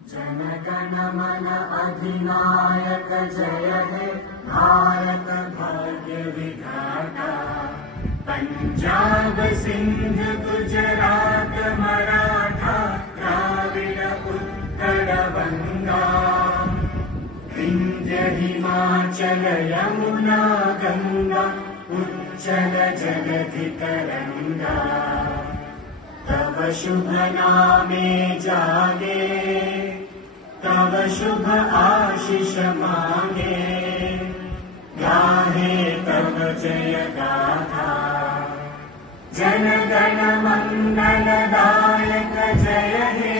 जनगण मन अधिनायक जय हे भारत भाग्य विधाता। पंजाब सिंध गुजरात मराठा द्राविड़ उत्कल बंगा। विंध्य हिमाचल यमुना गंगा उच्चल जलधि तरंगा। तव शुभ नामे जागे तव शुभ आशीष मांगे। गाहे तव जय गाथा जन गण मंगल दायक जय हे